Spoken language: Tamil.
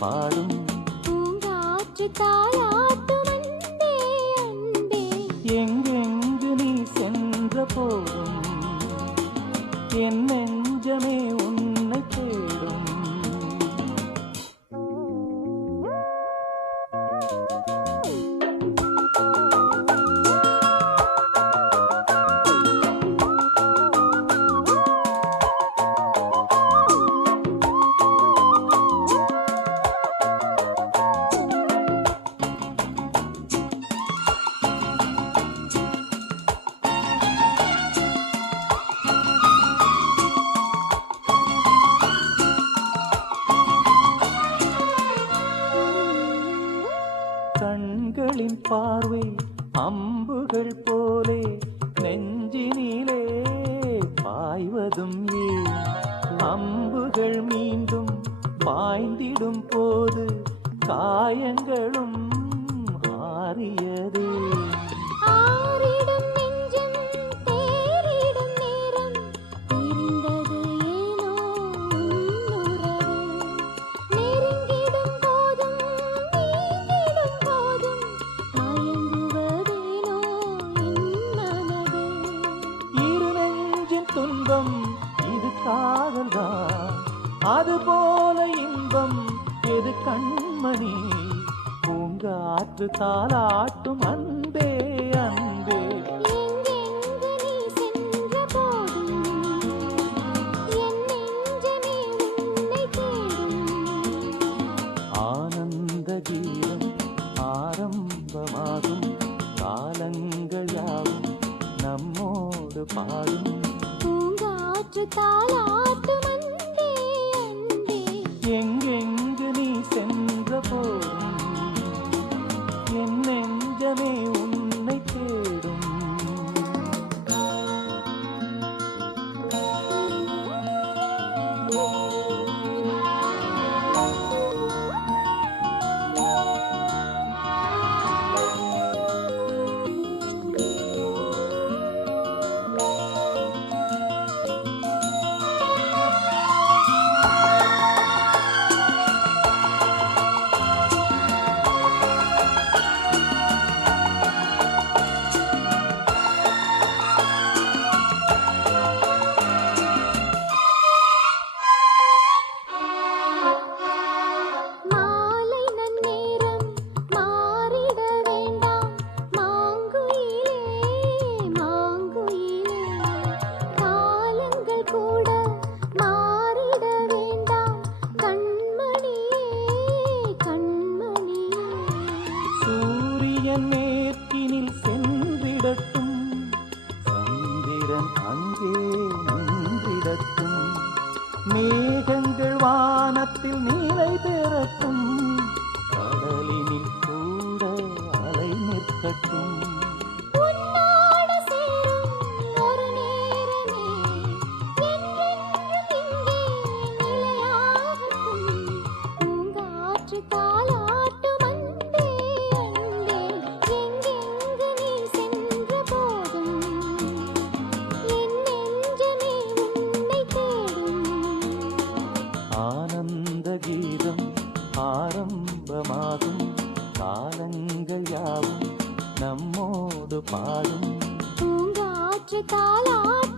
பாடும் பூங்காற்று தாலாட்டும் அன்பே அன்பே. எங்கெங்கு நீ சென்ற போதும் என் நெஞ்சமே உன்னை தேடும். கண்களின் பார்வை அம்புகள் போலே நெஞ்சினிலே பாய்வதும் ஏன்? அம்புகள் மீண்டும் பாய்ந்திடும் போது காயங்களும் ஆறியது. ஆறிடும் நெஞ்சம் தேறிடும் நேரம் பிரிந்தது ஏனோ உன்னுறவு. நெருங்கிடும் போதும் நீங்கிடும் போதும் மயங்குவதேனோ என் மனது. இரு நெஞ்சின் துன்பம் இது காதல்தான், அதுபோல இன்பம் எது கண்மணி? பூங்காற்று தாலாட்டும் அன்பே அன்பே. எங்கெங்கு நீ சென்ற போதும் என் நெஞ்சமே உன்னை தேடும். ஆனந்த கீதம் ஆரம்பமாகும், காலங்கள் யாவும் நம்மோடு பாடும். பூங்காற்று தாலாட்டும் அன்பே அன்பே. எங்கெங்கு நீ சென்ற போதும் என் நெஞ்சமே உன்னை தேடும். மாலை நன்னேரம் மாறிட வேண்டாம் மாங்குயிலே மாங்குயிலே. காலங்கள் கூட மாறிட வேண்டாம் கண்மணியே கண்மணியே. சூரியன் மேற்கினில் சென்றிடட்டும், சந்திரன் அங்கே நின்றிடட்டும். மேகங்கள் வானத்தில் நிலை பெறட்டும், கடலினில் கூட அலை நிற்கட்டும். உன்னோடு சேரும் ஒரு நேரமே என்றென்றும் இங்கே நிலையாகட்டும். பூங்காற்று தாலாட்டும் அன்பே அன்பே. எங்கெங்கு நீ சென்ற போதும் என் நெஞ்சமே உன்னை தேடும். ஆனந்த கீதம் ஆரம்பமாகும், காலங்கள் யாவும் நம்மோடு பாடும். பூங்காற்று தாலாட்டும்